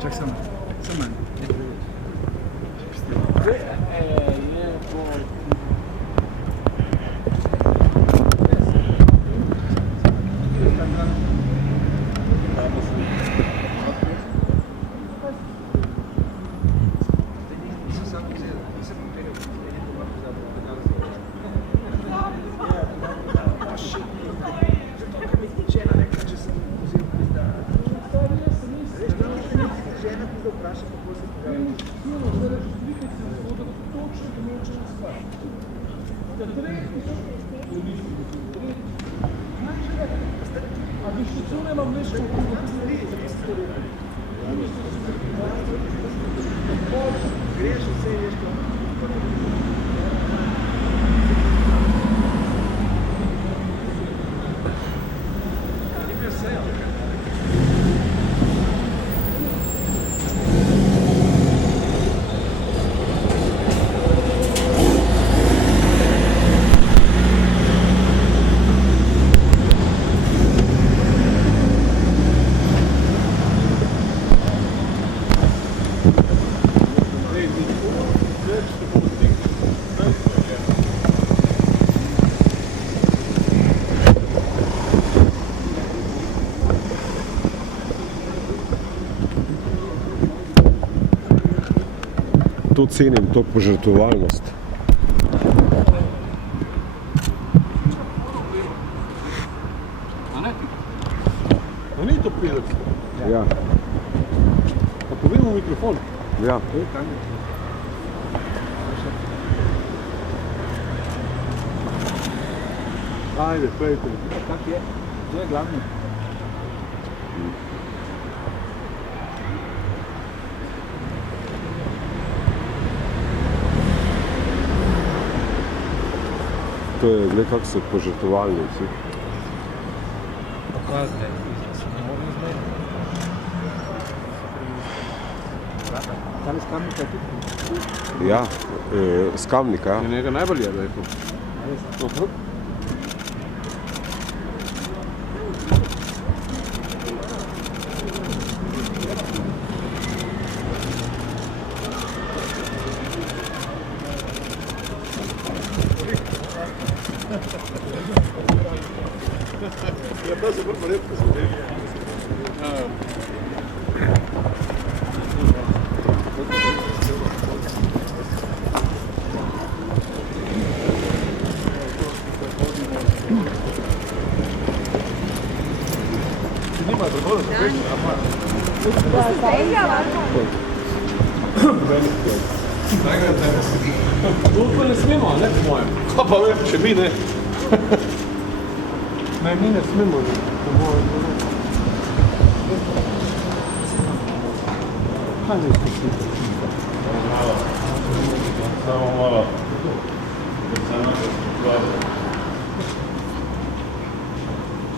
Čak samo. To cenim, to požrtvovalnost. A ne? A ni to 50? Ja. Pa povemo mikrofon. Ja. Ajde, pejte. Kak je? To je glavno. To je, gled, kako so požrtvovalni vsi. Kaj zdaj? Se ne moramo izmeriti? Tale s Kamnika je tudi? Ja, s Kamnika, ja. Njega najbolj je, da je to. Ja, pa se bolj polepko zdaj. Ti nima zahoda za pešče, a pa ne smemo, ne po mojem. Kaj pa vem, če mi ne. Ne, mi ne smemo, po mojem. Kaj ne smemo? Samo malo.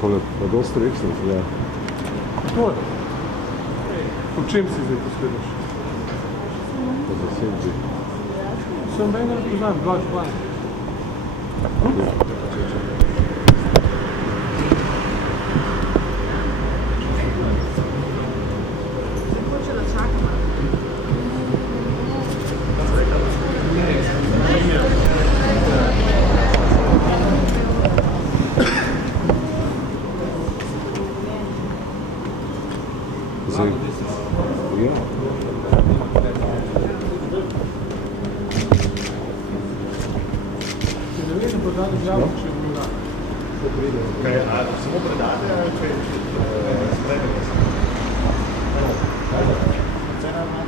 Tole pa dosti resno, ja. To je. Po čem si zdaj posledaš? Po zasedbi. Sem meni ne poznam, Blaž Ban. Zdaj, ja. Ne vem, bo dati zjavno, če je bilo Kaj, a samo predate, ali če sprednje se? Cena ima?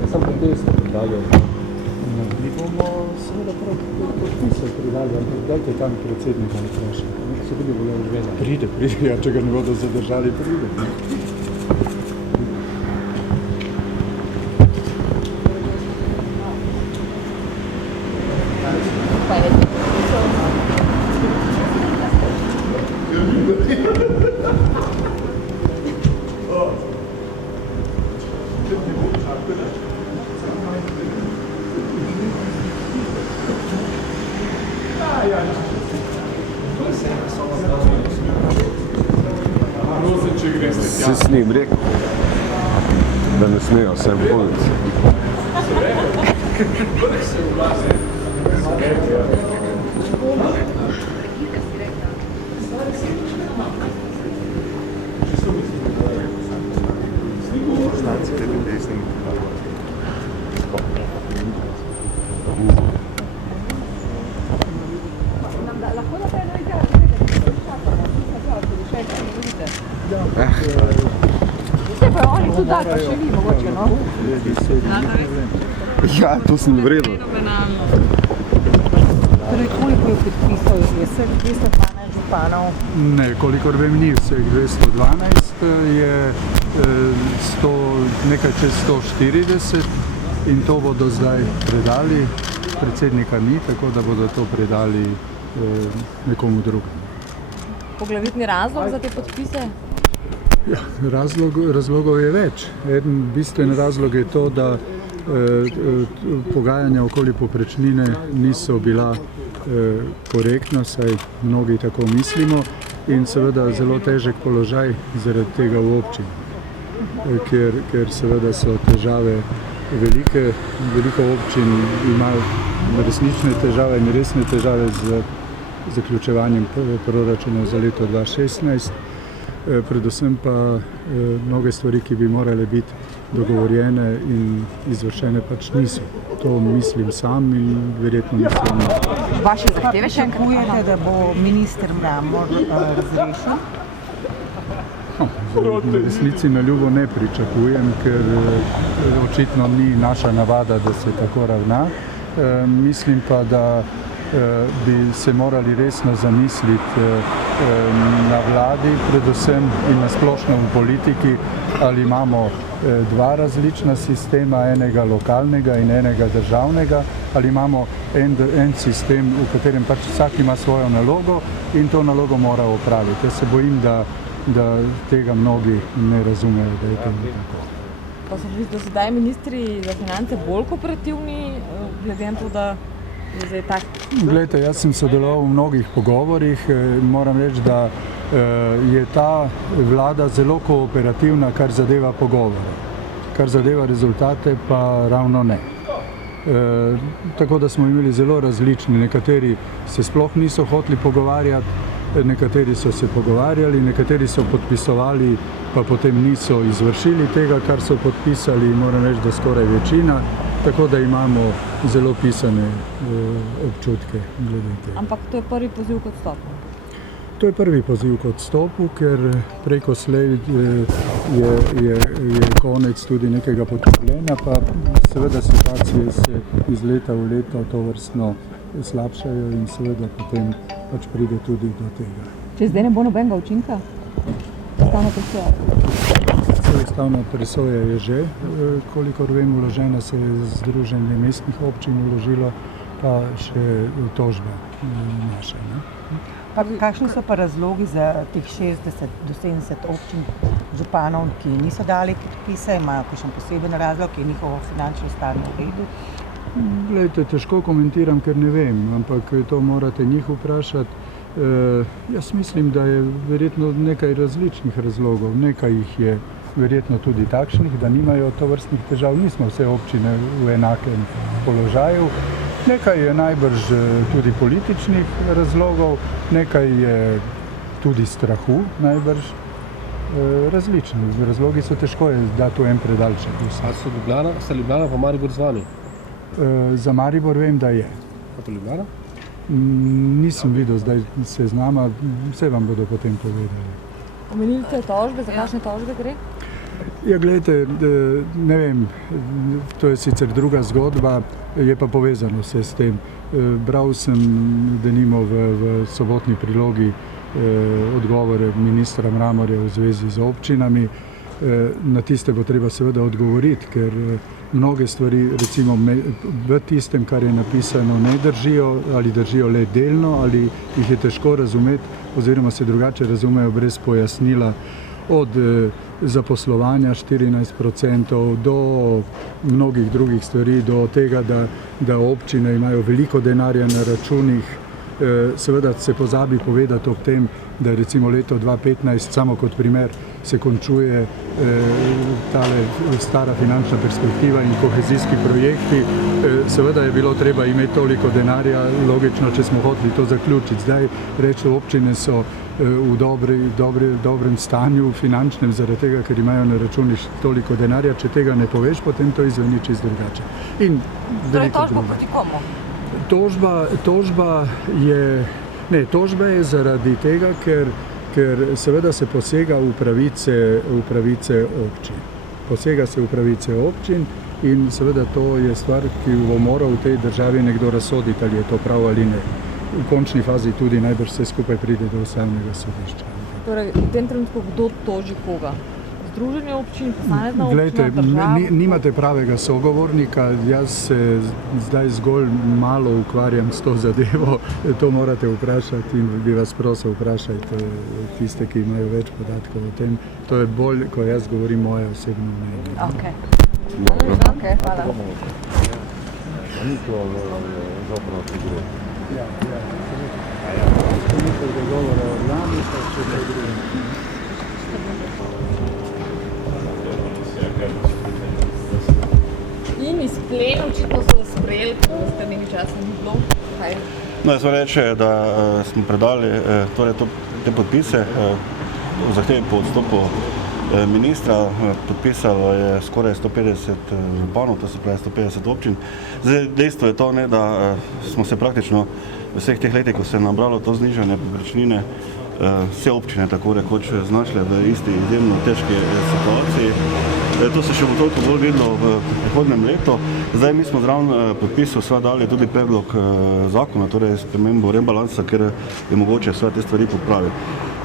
Jaz sem protestno predaljen. Mi bomo seveda podpisali predaljen, ampak dajte tam predsednika ne vprašati. Se tudi bolj odveda. Pride, ja, če ga ne bodo zadržali, pride. se s njim rekel, da ne smejo sem hoditi. Vse pa oni tudi dali, pa še vi mogoče, no? Ja, to sem vredno. Torej, koliko je podpisal? Je vseh 212 županov? Ne, kolikor vem, ni vseh 212, je nekaj čez 140 in to bodo zdaj predali. Predsednika ni, tako da bodo to predali nekomu drugemu. Poglavitni razlog za te podpise? Ja, razlogov je več. Eden bistven razlog je to, da pogajanja okoli povprečnine niso bila korektna, saj mnogi tako mislimo, in seveda zelo težek položaj zaradi tega v občini, ker seveda so težave velike. Veliko občin ima resnične težave in resne težave z zaključevanjem proračuna za leto 2016. Predvsem pa mnoge stvari, ki bi morale biti dogovorjene in izvršene, pač niso. To mislim sam in verjetno mislim. Vaše zahteve še enkrat? Pričakujete, da bo minister Mramor razrešen? V resnici na ljubo ne pričakujem, ker očitno ni naša navada, da se tako ravna. Mislim pa, da bi se morali resno zamisliti na vladi, predvsem in na splošno v politiki, ali imamo dva različna sistema, enega lokalnega in enega državnega, ali imamo en sistem, v katerem pač vsak ima svojo nalogo in to nalogo mora opraviti. Jaz se bojim, da tega mnogi ne razumejo, da je to tako. Pa so bili do sedaj ministri za finance bolj kooperativni, glede na to, da je zdaj tak? Glejte, jaz sem sodeloval v mnogih pogovorih. Moram reči, da je ta vlada zelo kooperativna, kar zadeva pogovore. Kar zadeva rezultate, pa ravno ne. Tako da smo imeli zelo različni. Nekateri se sploh niso hoteli pogovarjati, nekateri so se pogovarjali, nekateri so podpisovali, pa potem niso izvršili tega, kar so podpisali. Moram reči, da skoraj večina. Tako da imamo zelo pisane občutke glede tega. Ampak to je prvi poziv k odstopu? To je prvi poziv k odstopu, ker preko slej je konec tudi nekega potrpljenja, pa seveda situacije se iz leta v leto tovrstno slabšajo in seveda potem pač pride tudi do tega. Če zdaj ne bo nobenega učinka? Ustavna presoja? Ustavna presoja je že, kolikor vem, vložena, se je Združenje mestnih občin vložilo, pa še tožba naša. Kakšni so pa razlogi za teh 60 do 70 občin županov, ki niso dali podpise? Imajo kakšen poseben razlog, je njihovo finančno stanje v redu? Glejte, težko komentiram, ker ne vem, ampak to morate njih vprašati. Jaz mislim, da je verjetno nekaj različnih razlogov. Nekaj jih je verjetno tudi takšnih, da nimajo tovrstnih težav. Nismo vse občine v enakem položaju. Nekaj je najbrž tudi političnih razlogov, nekaj je tudi strahu najbrž. Različni razlogi so, težko je dati v en predalček. A so Ljubljana pa Maribor z vami? Za Maribor vem, da je. A pa Ljubljana? Nisem videl zdaj seznama, vse vam bodo potem povedali. Omenili ste tožbe, za kakšne tožbe gre? Ja, gledajte, ne vem, to je sicer druga zgodba, je pa povezano vse s tem. Bral sem denimo v sobotni prilogi odgovore ministra Mramorja v zvezi z občinami. Na tiste bo treba seveda odgovoriti, ker mnoge stvari, recimo v tistem, kar je napisano, ne držijo ali držijo le delno, ali jih je težko razumeti oziroma se drugače razumejo brez pojasnila, od zaposlovanja 14% do mnogih drugih stvari, do tega, da občine imajo veliko denarja na računih seveda se pozabi povedati ob tem, da recimo leto 2015, samo kot primer, se končuje tale stara finančna perspektiva in kohezijski projekti. Seveda je bilo treba imeti toliko denarja, logično, če smo hoteli to zaključiti. Zdaj reči, občine so v dobrem stanju finančnem, zaradi tega, ker imajo na računih toliko denarja. Če tega ne poveš, potem to izveni čisto drugače. In Torej tožba proti komu? Tožba je zaradi tega, ker seveda se posega v pravice občin. Posega se v pravice občin in seveda to je stvar, ki bo moral v tej državi nekdo razsoditi, ali je to prav ali ne. V končni fazi tudi najbrž vse skupaj pride do ustavnega sodišča. Torej, v tem trenutku kdo toži koga? Združenje občin, posamezna občina, država? Nimate pravega sogovornika, jaz se zdaj zgolj malo ukvarjam s to zadevo, to morate vprašati in bi vas prosil vprašajte tiste, ki imajo več podatkov o tem. To je bolj, ko jaz govorim moje osebno mnenje. Ok, hvala. Ni to zapravo gre. Ja. Nekaj govora o lani, pa še ne drugim. In izplen, očitno so sprejeli, ko ste nekaj časa ni bilo. Kaj? No, jaz vam rečem, da smo predali te podpise v zahtevi po odstopu ministra. Podpisalo je skoraj 150 županov, to se pravi 150 občin. Zdaj, dejstvo je to, da smo se praktično v vseh teh letih, ko se je nabralo to znižanje povprečnine, vse občine tako rekoč znašle v isti izjemno težki situaciji. To se še bo toliko bolj videlo v prihodnjem letu. Zdaj mi smo zraven podpisov dali tudi predlog zakona, torej spremembo rebalansa, ker je mogoče vse te stvari popraviti.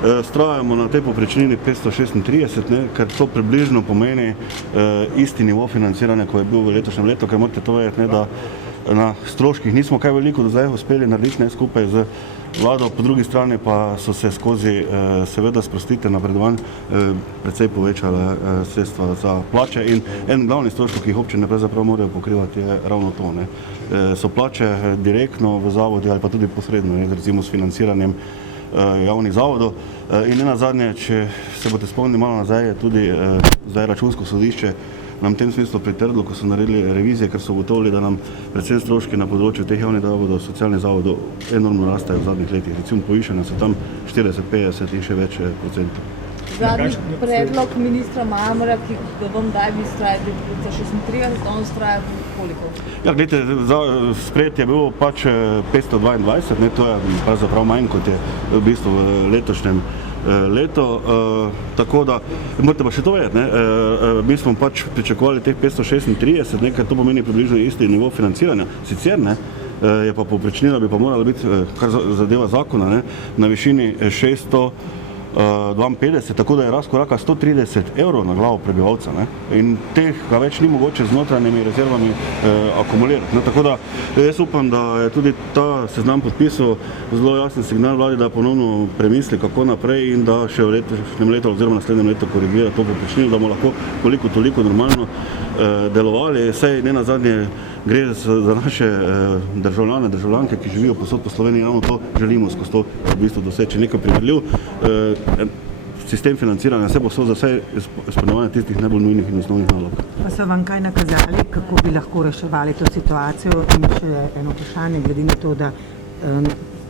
Vztrajamo na tej povprečnini 536, ker to približno pomeni isti nivo financiranja, ko je bil v letošnjem letu, ker morate to vedeti, da na stroških nismo kaj veliko do zdaj uspeli narediti skupaj z vlado, po drugi strani pa so se skozi seveda sprostitev napredovanj precej povečale sredstva za plače in en glavni stroškov, ki jih občine pravzaprav morajo pokrivati, je ravno to. So plače direktno v zavodi ali pa tudi posredno, recimo s financiranjem javnih zavodov. In nenazadnje, če se boste spomnili malo nazaj, je tudi zdaj Računsko sodišče nam v tem smislu pritrdilo, ko so naredili revizije, ker so ugotovili, da nam predvsem stroški na področju teh javnih zavodov, socialnih zavodov enormno rastejo v zadnjih letih. Recimo povišanja so tam 40, 50 in še več procentov. Zadnji predlog ministra Marmorja, ki ga vam daj, vi strajate 36, on straja koliko? Ja, gledajte, sprejet je bil pač 522, to je pravzaprav manj, kot je v bistvu v letošnjem leto, tako da morate pa še to vedeti, mi smo pač pričakovali teh 536, ker to pomeni približno isti nivo financiranja, sicer je pa povprečnina bi pa morala biti, kar zadeva zakona, na višini 652, tako da je razkoraka 130 evrov na glavo prebivalca, in teh ga več ni mogoče z notranjimi rezervami akumulirati. Tako da jaz upam, da je tudi ta seznam podpisov zelo jasen signal vladi, da ponovno premisli, kako naprej in da še v letošnjem letu oziroma naslednjem letu korigira to povprečnino, da bomo lahko koliko toliko normalno delovali. Saj ne nazadnje gre za naše državljane, državljanke, ki živijo povsod po Sloveniji, ravno to želimo skozi to v bistvu doseči nekaj primerljiv sistem financiranja, vse posod za vse izpolnjevanje tistih najbolj nujnih in osnovnih nalog. Pa so vam kaj nakazali, kako bi lahko reševali to situacijo? In še eno vprašanje, glede na to, da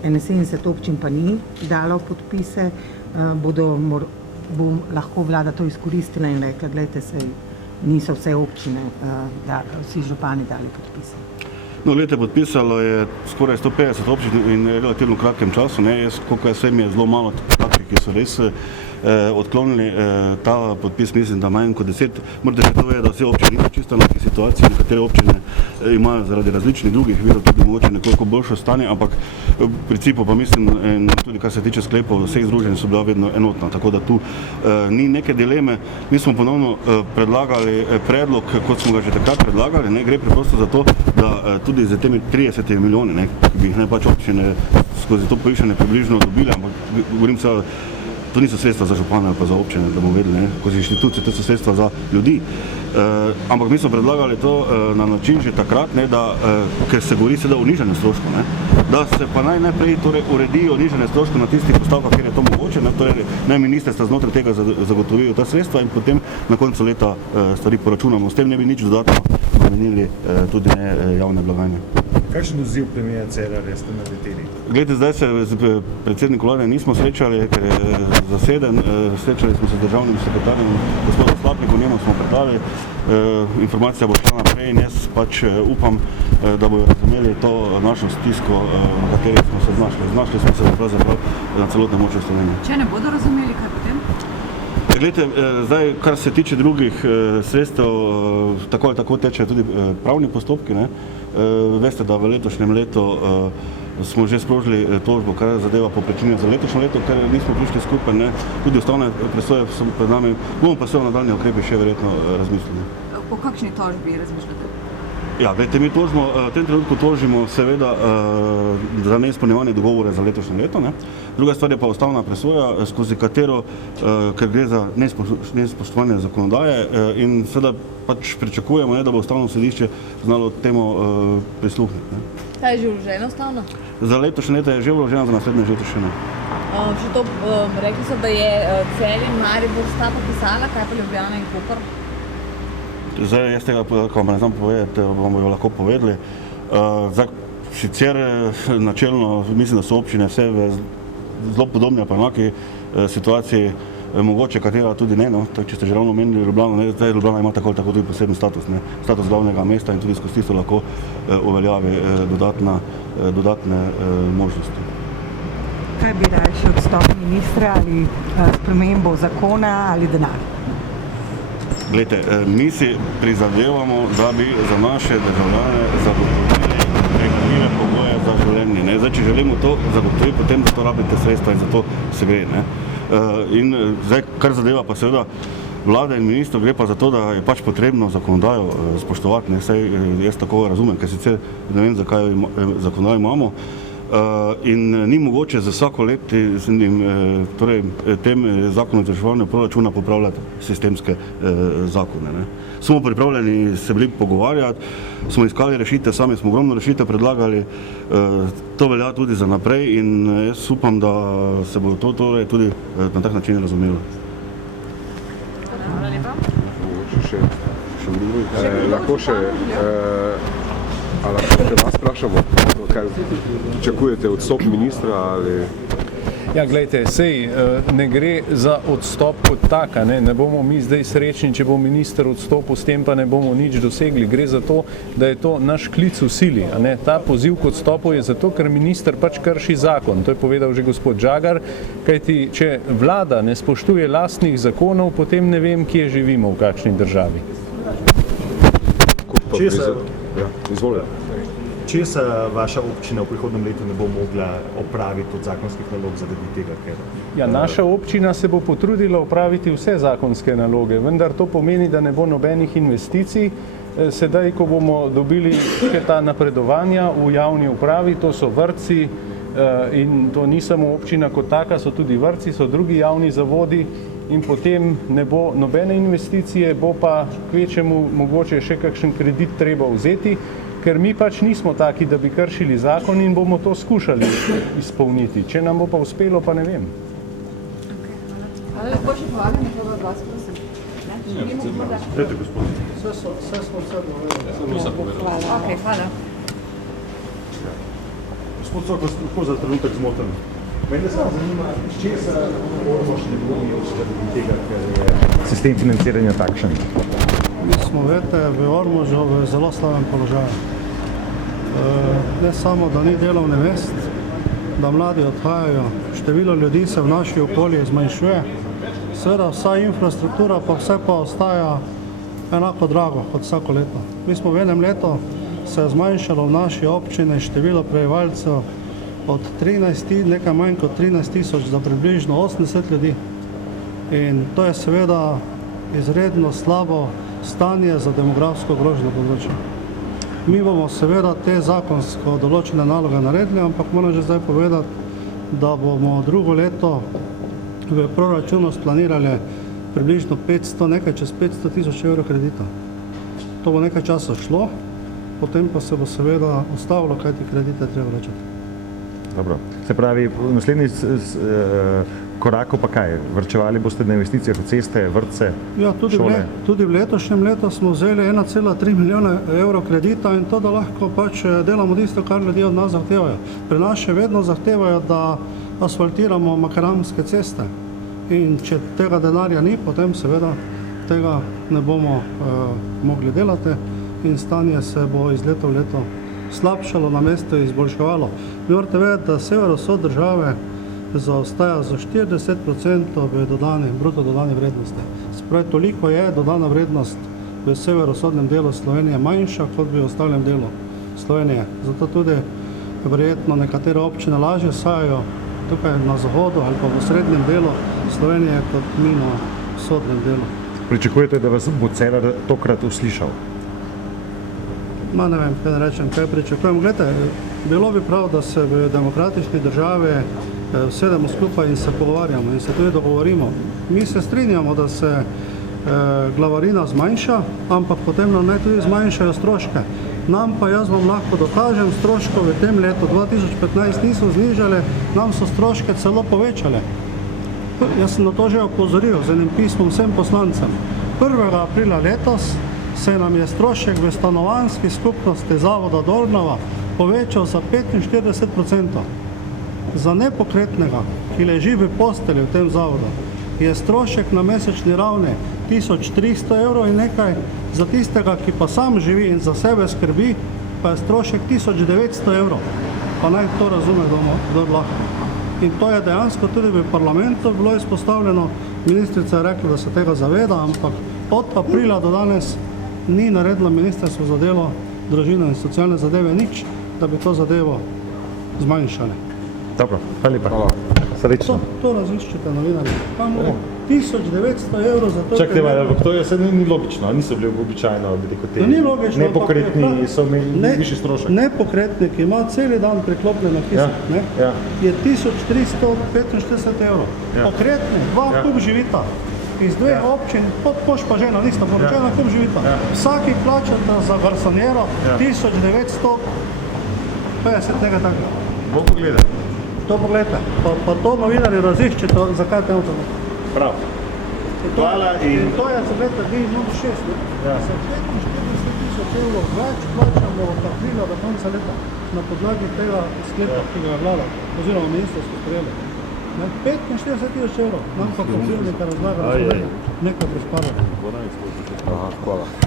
71 občin pa ni dalo podpise, bo lahko vlada to izkoristila in rekla, gledajte, niso vse občine, vsi župani dali podpise. No, leta podpisalo je skoraj 150 občin in relativno kratkem času. Koliko vsem je zelo malo takih, ki so res odklonili ta podpis, mislim, da manj kot 10. Morate še to vedeti, da vse občine niso čisto enake situacije, nekatere občine imajo zaradi različnih drugih virov tudi mogoče nekoliko boljše stanje, ampak v principu pa mislim, tudi kar se tiče sklepov, vseh združenj so bila vedno enotna, tako da tu ni neke dileme. Mi smo ponovno predlagali predlog, kot smo ga že takrat predlagali, gre preprosto za to, da tudi za temi 30 milijoni, ki bi jih pač občine skozi to povišanje približno dobili, ampak govorim to niso sredstva za župane ali pa za občine, da bomo vedeli, skozi inštitucije, to so sredstva za ljudi. Ampak mi smo predlagali to na način že takrat, ne, da, ker se govori seveda o nižanju stroškov, ne, da se pa najprej torej uredijo nižanje stroškov na tistih postavkah, kjer je to mogoče, ne, torej naj ministrstva znotraj tega zagotovijo ta sredstva in potem na koncu leta stvari poračunamo. S tem ne bi nič dodatno namenili tudi ne javne blagajne. Kakšen odziv premijera Cerarja ste naleteli? Glede, zdaj se z predsednikom vlade nismo srečali, ker je zaseden. Srečali smo se z državnim sekretarjem, gospodom Slapnikom, njemu smo predali. Informacija bo šla naprej in jaz pač upam, da bojo razumeli to našo stisko, na kateri smo se znašli. Znašli smo se pravzaprav na celotnem območju Slovenije. Če ne bodo razumeli, kaj potem? Glede, zdaj, kar se tiče drugih sredstev, tako ali tako tečejo tudi pravni postopki, ne. Veste, da v letošnjem letu smo že sprožili tožbo, kar zadeva povprečnino za letošnje leto, ker nismo prišli skupaj, ne. Tudi ustavne presoje so pred nami, bomo pa se o nadaljnje ukrepe še verjetno razmislili. O kakšni tožbi razmišljate? Ja, gledajte, mi tožimo, v tem trenutku tožimo seveda za neizpolnjevanje dogovora za letošnje leto, ne. Druga stvar je pa ustavna presoja, skozi katero, ker gre za nespoštovanje zakonodaje in seveda pač pričakujemo, ne, da bo ustavno sodišče znalo temu prisluhniti, ne. Ta je že vložena ustavna? Za letošnje leto je že vložena, za naslednje leto še ne. Še to, rekli so, da je Celje in Maribor sta podpisala, kaj pa Ljubljana in Koper? Zdaj, jaz tega podatka ne znam povedati, bomo jo lahko povedali. Zdaj, sicer načelno mislim, da so občine vse v zelo podobni pa enaki situaciji, mogoče katera tudi ne, no, če ste že ravno omenili Ljubljano, ne, zdaj Ljubljana ima tako ali tako tudi poseben status, ne, status glavnega mesta in tudi skozi tisto lahko uveljavi dodatne možnosti. Kaj bi rajši, odstop ministra ali spremembo zakona ali denar? Glejte, mi si prizadevamo, da bi za naše državljane zagotovili regulirane pogoje za življenje, ne. Zdaj, če želimo to zagotoviti, potem za to rabite sredstva in za to se gre, ne. In zdaj, kar zadeva pa seveda vlada in minister, gre pa za to, da je pač potrebno zakonodajo spoštovati, ne. Saj jaz tako razumem, ker sicer ne vem, zakaj zakonodajo imamo. In ni mogoče za vsako leto torej tem zakonom o izvrševanju proračuna popravljati sistemske zakone, ne. Smo pripravljeni se bili pogovarjati, smo iskali rešitev, sami smo ogromno rešitev predlagali, to velja tudi za naprej in jaz upam, da se bo to torej tudi na tak način razumelo. Hvala lepa. Lahko še vas vprašamo, kaj pričakujete odstop ministra ali... Ja, glejte, sej ne gre za odstop kot taka, ne bomo mi zdaj srečni, če bo minister odstopil, s tem pa ne bomo nič dosegli. Gre za to, da je to naš klic v sili, a ne. Ta poziv k odstopu je zato, ker minister pač krši zakon. To je povedal že gospod Žagar, kajti če vlada ne spoštuje lastnih zakonov, potem ne vem, kje živimo, v kakšni državi. Česa vaša občina v prihodnem letu ne bo mogla opraviti od zakonskih nalog zaradi tega, ker... Ja, naša občina se bo potrudila opraviti vse zakonske naloge, vendar to pomeni, da ne bo nobenih investicij. Sedaj, ko bomo dobili še ta napredovanja v javni upravi, to so vrtci in to ni samo občina kot taka, so tudi vrtci, so drugi javni zavodi in potem ne bo nobene investicije, bo pa kvečemu mogoče še kakšen kredit treba vzeti, ker mi pač nismo taki, da bi kršili zakon in bomo to skušali izpolniti. Če nam bo pa uspelo, pa ne vem. Ali lahko še povabim nekoga od vas, prosim? Dajte, gospod. Vse smo vse povedali. Ok, hvala. Gospod Sokol, lahko za trenutek zmoten. Mene se zanima, če se moramo še ne bomo zaradi tega, ker je sistem financiranja takšen. Mi smo, veste, v Ormožu v zelo slabem položaju. Ne samo, da ni delovne mest, da mladi odhajajo, število ljudi se v naši okolji zmanjšuje, seveda vsa infrastruktura pa vse pa ostaja enako drago kot vsako leto. Mi smo v enem letu se je zmanjšalo v naši občini število prebivalcev od 13, nekaj manj kot 13.000 za približno 80 ljudi. In to je seveda izredno slabo stanje za demografsko ogroženo področje. Mi bomo seveda te zakonsko določene naloge naredili, ampak moram že zdaj povedati, da bomo drugo leto v proračunu splanirali približno 500, nekaj čez 500 tisoč evrov kredita. To bo nekaj časa šlo, potem pa se bo seveda ustavilo, kaj ti kredite treba vračati. Dobro. Se pravi, v naslednji koraku pa kaj? Vrčevali boste na investicijah v ceste, vrtce, Ja, tudi v letošnjem letu smo vzeli 1,3 milijona evrov kredita in to, da lahko pač delamo tisto, kar ljudje od nas zahtevajo. Pri nas še vedno zahtevajo, da asfaltiramo makadamske ceste. In če tega denarja ni, potem seveda tega ne bomo mogli delati in stanje se bo iz leta v leto slabšalo, namesto izboljševalo. Vi morate vedeti, da severovzhod države zaostaja za 40% v bruto dodane vrednosti. Spravi, toliko je dodana vrednost v severovzhodnem delu Slovenije manjša, kot v ostalem delu Slovenije. Zato tudi verjetno nekatere občine lažje sajajo tukaj na zahodu ali pa v srednjem delu Slovenije, kot mi na vzhodnem delu. Pričakujete, da vas bo Cerar tokrat uslišal? Ne vem, kaj rečem, kaj pričakujem. Glejte, bilo bi prav, da se v demokratični državi sedemo skupaj in se pogovarjamo in se tudi dogovorimo. Mi se strinjamo, da se glavarina zmanjša, ampak potem nam naj tudi zmanjšajo stroške. Nam pa jaz vam lahko dokažem, stroškov v tem letu 2015 niso znižale, nam so stroške celo povečale. Jaz sem na to že opozoril z enim pismom vsem poslancem. 1. aprila letos se nam je strošek v stanovanjski skupnosti Zavoda Dornava povečal za 45%. Za nepokretnega, ki leži v postelji v tem zavodu, je strošek na mesečni ravni 1300 evrov in nekaj, za tistega, ki pa sam živi in za sebe skrbi, pa je strošek 1900 evrov. Pa naj to razume, kdo lahko. In to je dejansko tudi v parlamentu bilo izpostavljeno. Ministrica je rekla, da se tega zaveda, ampak od aprila do danes ni naredila Ministrstvo za delo, družino in socialne zadeve nič, da bi to zadevo zmanjšali. Dobro, hvala lepa. Srečno. To raziščite novinarji. 1900 evrov za to. Čakajte, ampak to je ni logično, niso bili običajno, bi rekel, te nepokretni so imeli višji strošek. Nepokretnik ima celi dan priklopljen na kisek, je 1345 evrov. Pokretni, 2 kup živita. Iz 2 občin, Podkoš pa žena, nista poročena, kup živita. Vsaki plačata za garsonjero 1950 tega takega. Bo pogledaj. To pogledajte, pa to novinarji raziščite, zakaj je temu tako. Prav. Hvala in... To je, zagleda, 2,06, za 45 000 evrov več plačamo od aprila do konca leta na podlagi tega sklepa, ki ga je vlada, oziroma ministrstvo sprejelo. 45 000 evrov, nam pa kopilnika razlaga, da so nekaj prispali. Hvala.